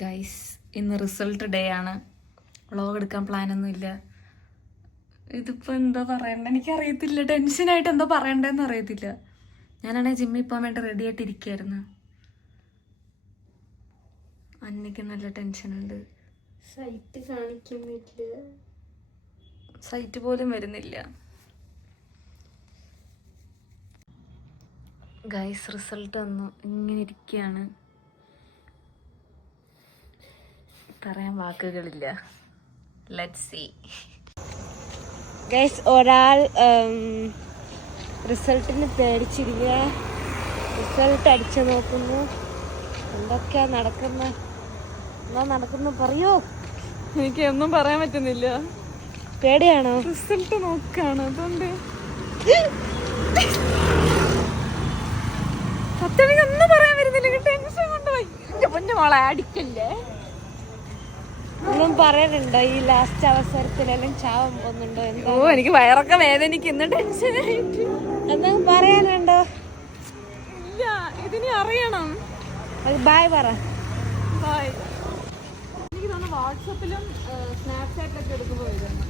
Guys, ഇന്ന് result day ആണ്. Vlog എടുക്കാൻ പ്ലാനൊന്നുമില്ല. ഇതിപ്പോൾ എന്താ പറയണ്ട, എനിക്കറിയത്തില്ല. ടെൻഷനായിട്ട് എന്താ പറയണ്ടെന്ന് അറിയത്തില്ല. ഞാനാണെങ്കിൽ ജിമ്മിൽ പോകാൻ വേണ്ടി റെഡി ആയിട്ട് ഇരിക്കുകയായിരുന്നു. അന്നയ്ക്ക് നല്ല ടെൻഷനുണ്ട്. സൈറ്റ് കാണിക്കുന്നില്ല, സൈറ്റ് പോലും വരുന്നില്ല. ഗൈസ്, റിസൾട്ട് വന്നു. ഇങ്ങനെ ഇരിക്കുകയാണ്. പറയാൻ വാക്കുകളില്ല. Let's see. ഗൈസ്, ഒരാൾ റിസൾട്ടിന് പേടിച്ചിരിക്കുക. റിസൾട്ട് അടിച്ചു നോക്കുന്നു. എന്തൊക്കെയാ നടക്കുന്ന പറയോ? എനിക്ക് ഒന്നും പറയാൻ പറ്റുന്നില്ല. പേടിയാണോ? റിസൾട്ട് നോക്കാണ്, അതുകൊണ്ട് സത്യം ഒന്നും പറയാൻ വരുന്നില്ല. ടെൻഷൻ കൊണ്ടുപോയി. പൊന്നു മോളെ അടിക്കല്ലേ. ഒന്നും പറയാനുണ്ടോ? ഈ ലാസ്റ്റ് അവസരത്തിലെല്ലാം ചാവാൻ പോകുന്നുണ്ടോ? ഓ, എനിക്ക് വയറൊക്കെ വേദനിക്കുന്നു ടെൻഷനായിട്ട്. എന്തെങ്കിലും പറയാനുണ്ടോ? ഇല്ല, ഇതിനെ അറിയണം. ബായ് പറ. ബായ്. എനിക്ക് തോന്നുന്നു വാട്സപ്പിലും സ്നാപ്ചാറ്റിലൊക്കെ എടുക്കുമ്പോൾ വരുന്നു.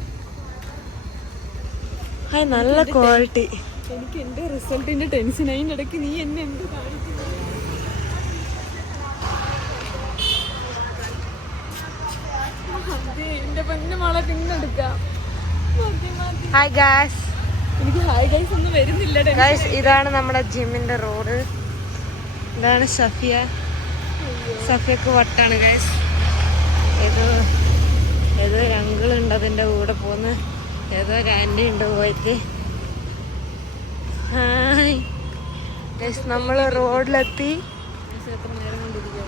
നല്ല ക്വാളിറ്റി. എനിക്ക് എന്റെ റിസൾട്ടിന്റെ ടെൻഷൻ. അതിന്റെ ഇടയ്ക്ക് നീ എന്നെ എന്ത് കാണിക്കുന്നു? എന്റെ പൊന്നു മോളെ പിന്നെടുക്കാം. Hi guys. എനിക്ക് ഹായ് ഗൈസ് ഒന്നും വരുന്നില്ല. ഗായ്സ്, ഇതാണ് നമ്മുടെ ജിമ്മിന്റെ റോഡ്. ഇതാണ് സഫിയക്ക് വട്ടാണ് ഗായ്സ്. ഏതോ ഒരു അങ്കിളുണ്ട് അതിന്റെ കൂടെ പോന്ന്. ഏതോ ഒരു ആന്റി ഉണ്ട് പോയിട്ട്. ഹായ് ഗായ്സ്, നമ്മള് റോഡിലെത്തി. എത്ര നേരം കൊണ്ടിരിക്കുക.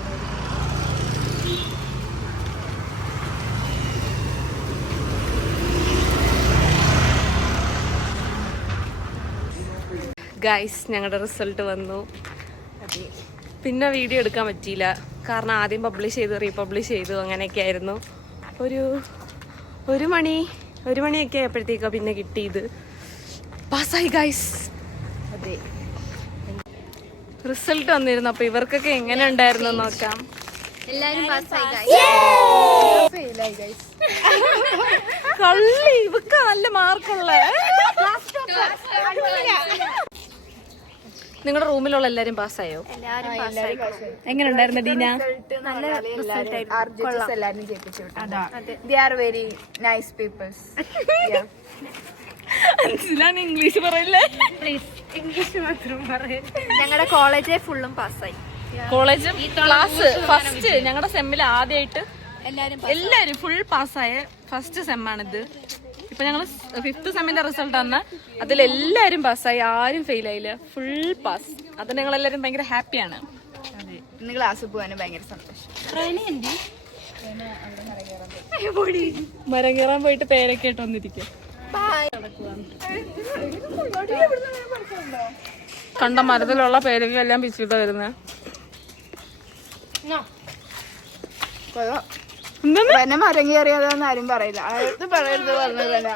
ഗൈസ്, ഞങ്ങളുടെ റിസൾട്ട് വന്നു. പിന്നെ വീഡിയോ എടുക്കാൻ പറ്റിയില്ല, കാരണം ആദ്യം പബ്ലിഷ് ചെയ്തു, റീപബ്ലിഷ് ചെയ്തു, അങ്ങനെയൊക്കെ ആയിരുന്നു. ഒരു മണിയൊക്കെ ആയപ്പോഴത്തേക്കാണ് പിന്നെ കിട്ടിയത്. പാസ്സായി ഗൈസ്. അതെ, റിസൾട്ട് വന്നിരുന്നു. അപ്പൊ ഇവർക്കൊക്കെ എങ്ങനെ ഉണ്ടായിരുന്നു നോക്കാം. കള്ളി, ഇവക്ക നല്ല മാർക്കുള്ള. നിങ്ങളുടെ റൂമിലുള്ള എല്ലാരും പാസ്സായോ? എങ്ങനെ ഉണ്ടായിരുന്നു ഡീന? ഇംഗ്ലീഷ് പറയില്ലേ? ഇംഗ്ലീഷ് മാത്രം പറയും. ഞങ്ങളുടെ കോളേജ് ഫുള്ളും പാസ്സായി. കോളേജ് ക്ലാസ് ഫസ്റ്റ് ഞങ്ങളുടെ സെമ്മിൽ ആദ്യമായിട്ട് എല്ലാരും ഫുൾ പാസ്സായ ഫസ്റ്റ് സെമ്മാണിത്. ഇപ്പൊ ഞങ്ങള് 5th സെമ്മിന്റെ റിസൾട്ട് വന്ന അതിലെല്ലാരും പാസ്സായി, ആരും ഫെയിൽ ആയില്ല, ഫുൾ പാസ്. അത് ഞങ്ങളെല്ലാരും ഭയങ്കര ഹാപ്പിയാണ്. ഇന്ന് ക്ലാസ്സിൽ പോകാനും ഭയങ്കര സന്തോഷം. മരം കയറാൻ പോയിട്ട് പേരൊക്കെ ആയിട്ട് വന്നിരിക്കും. കണ്ട മരത്തിലുള്ള പേരൊക്കെ എല്ലാം പിച്ചിട്ടാ വരുന്നത്. മരം കയറിയതാന്ന് ആരും പറയില്ല. ആരും പറയരുത് പറഞ്ഞതല്ല.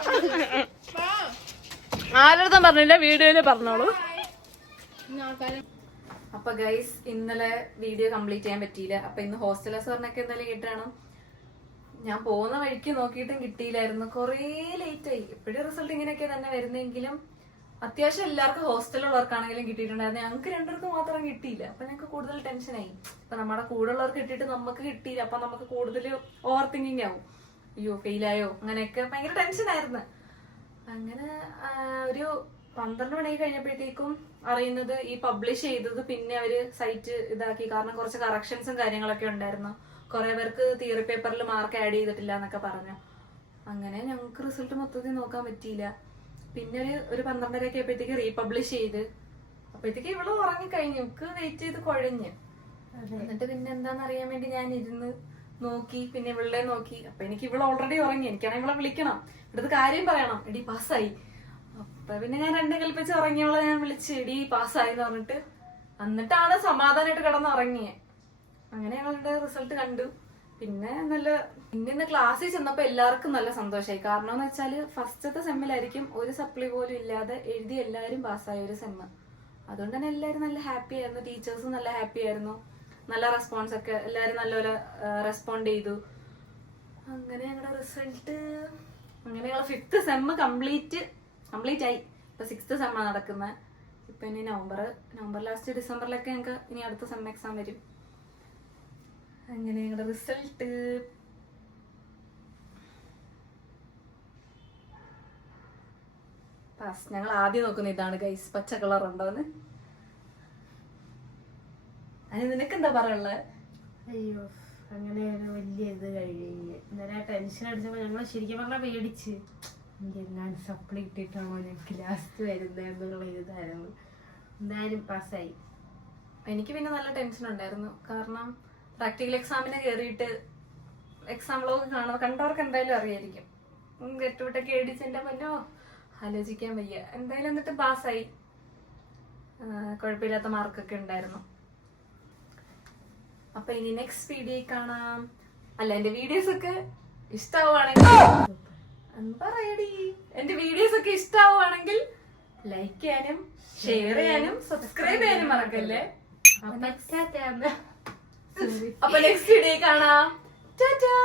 ആരടുത്തും പറഞ്ഞില്ല, വീഡിയോയില് പറഞ്ഞോളൂ. അപ്പൊ ഗൈസ്, ഇന്നലെ വീഡിയോ കംപ്ലീറ്റ് ചെയ്യാൻ പറ്റിയില്ല. അപ്പൊ ഇന്ന് ഹോസ്റ്റലേഴ്സ് പറഞ്ഞൊക്കെ എന്തായാലും കിട്ടാണ്. ഞാൻ പോകുന്ന വഴിക്ക് നോക്കിയിട്ടും കിട്ടിയില്ലായിരുന്നു, കൊറേ ലേറ്റ് ആയി. എപ്പോഴും റിസൾട്ട് ഇങ്ങനെയൊക്കെ തന്നെ വരുന്നെങ്കിലും അത്യാവശ്യം എല്ലാവർക്കും ഹോസ്റ്റലുള്ളവർക്കാണെങ്കിലും കിട്ടിയിട്ടുണ്ടായിരുന്നു. ഞങ്ങൾക്ക് രണ്ടുപേർക്കും മാത്രം കിട്ടിയില്ല. അപ്പൊ ഞങ്ങൾക്ക് കൂടുതൽ ടെൻഷനായി. അപ്പൊ നമ്മുടെ കൂടെ ഉള്ളവർക്ക് കിട്ടിയിട്ട് നമുക്ക് കിട്ടിയില്ല. അപ്പൊ നമുക്ക് കൂടുതൽ ഓവർ തിങ്കിങ് ആവും. അയ്യോ ഫെയിലായോ, അങ്ങനെയൊക്കെ ഭയങ്കര ടെൻഷനായിരുന്നു. അങ്ങനെ ഒരു 12 മണി കഴിഞ്ഞപ്പോഴത്തേക്കും അറിയുന്നത് ഈ പബ്ലിഷ് ചെയ്തത് പിന്നെ അവര് സൈറ്റ് ഇതാക്കി. കാരണം കുറച്ച് കറക്ഷൻസും കാര്യങ്ങളൊക്കെ ഉണ്ടായിരുന്നു. കുറെ പേർക്ക് തിയറി പേപ്പറിൽ മാർക്ക് ആഡ് ചെയ്തിട്ടില്ല എന്നൊക്കെ പറഞ്ഞു. അങ്ങനെ ഞങ്ങൾക്ക് റിസൾട്ട് മൊത്തത്തിൽ നോക്കാൻ പറ്റിയില്ല. പിന്നെ ഒരു 12:30 ഒക്കെ ആയപ്പോഴത്തേക്ക് റീപബ്ലിഷ് ചെയ്ത്. അപ്പോഴത്തേക്ക് ഇവള് ഉറങ്ങിക്കഴിഞ്ഞു. നമുക്ക് വെയിറ്റ് ചെയ്ത് കുഴഞ്ഞ്. എന്നിട്ട് പിന്നെ എന്താന്ന് അറിയാൻ വേണ്ടി ഞാൻ ഇരുന്ന് നോക്കി. പിന്നെ ഇവളുടെ നോക്കി. അപ്പൊ എനിക്ക് ഇവള് ഓൾറെഡി ഉറങ്ങി. എനിക്കാണെങ്കിൽ ഇവളെ വിളിക്കണം, ഇവിടുത്തെ കാര്യം പറയണം. എടി പാസ്സായി. അപ്പൊ പിന്നെ ഞാൻ രണ്ടും കൽപ്പിച്ച് ഉറങ്ങിയവളെ ഞാൻ വിളിച്ച് എടി പാസ്സായി എന്ന് പറഞ്ഞിട്ട്, എന്നിട്ടാണ് സമാധാനമായിട്ട് കിടന്നുറങ്ങിയെ. അങ്ങനെ ഞങ്ങളുടെ റിസൾട്ട് കണ്ടു. പിന്നെ ഇന്ന് ക്ലാസ്സിൽ ചെന്നപ്പോ എല്ലാവർക്കും നല്ല സന്തോഷമായി. കാരണം എന്ന് വെച്ചാല് ഫസ്റ്റത്തെ സെമ്മിലായിരിക്കും ഒരു സപ്ലി പോലും ഇല്ലാതെ എഴുതി എല്ലാരും പാസ്സായ ഒരു സെമ്മ്. അതുകൊണ്ട് തന്നെ എല്ലാവരും നല്ല ഹാപ്പി ആയിരുന്നു. ടീച്ചേഴ്സും നല്ല ഹാപ്പി ആയിരുന്നു. നല്ല റെസ്പോൺസ് ഒക്കെ, എല്ലാവരും നല്ലപോലെ റെസ്പോണ്ട് ചെയ്തു. അങ്ങനെ ഞങ്ങളുടെ റിസൾട്ട്, അങ്ങനെ ഞങ്ങൾ 5th സെം കംപ്ലീറ്റ് ആയി. ഇപ്പൊ 6th സെമ്മാണ് നടക്കുന്നത്. ഇപ്പൊ ഇനി നവംബർ ലാസ്റ്റ് ഡിസംബറിലൊക്കെ ഞങ്ങൾക്ക് ഇനി അടുത്ത സെം എക്സാം വരും. അങ്ങനെ ഞങ്ങളുടെ റിസൾട്ട് പാസ്. ഞങ്ങൾ ആദ്യം നോക്കുന്ന ഇതാണ് ഗൈസ്, പച്ച കളർ ഉണ്ടോന്ന്. അതിന് നിനക്ക് എന്താ പറയാനുള്ളത്? അയ്യോ, അങ്ങനെ ഒരു വലിയ ഇത് കഴിഞ്ഞ് ഇന്നലെ ടെൻഷൻ അടിച്ചപ്പോ ഞങ്ങൾ ശരിക്കും പറഞ്ഞാൽ പേടിച്ച് എങ്ങാനും സപ്ലി ഇട്ടിട്ടാണോ ഞങ്ങൾക്ക് ലാസ്റ്റ് വരുന്നത് എന്നുള്ള ഇതായിരുന്നു. എന്തായാലും പാസ്സായി. എനിക്ക് പിന്നെ നല്ല ടെൻഷൻ ഉണ്ടായിരുന്നു. കാരണം പ്രാക്ടിക്കൽ എക്സാമിന് കയറിയിട്ട് എക്സാം വ്ലോഗ് കണ്ടവർക്ക് എന്തായാലും അറിയായിരിക്കും. ഗെറ്റുവിട്ടൊക്കെ എഡിച്ചെന്റെ പല്ലോ ആലോചിക്കാൻ വയ്യ. എന്തായാലും എന്നിട്ട് പാസ്സായി. കുഴപ്പമില്ലാത്ത മാർക്കൊക്കെ ഉണ്ടായിരുന്നു. അപ്പൊ ഇനി നെക്സ്റ്റ് വീഡിയോ കാണാം. അല്ല, എന്റെ വീഡിയോസ് ഒക്കെ ഇഷ്ടമാവുകയാണെങ്കിൽ എന്താ പറയടി, എന്റെ വീഡിയോസ് ഒക്കെ ഇഷ്ടമാവുകയാണെങ്കിൽ ലൈക്ക് ചെയ്യാനും ഷെയർ ചെയ്യാനും സബ്സ്ക്രൈബ് ചെയ്യാനും മറക്കല്ലേ. അപ്പൊ നെക്സ്റ്റ് വീഡിയോ കാണാം. ടാറ്റാ.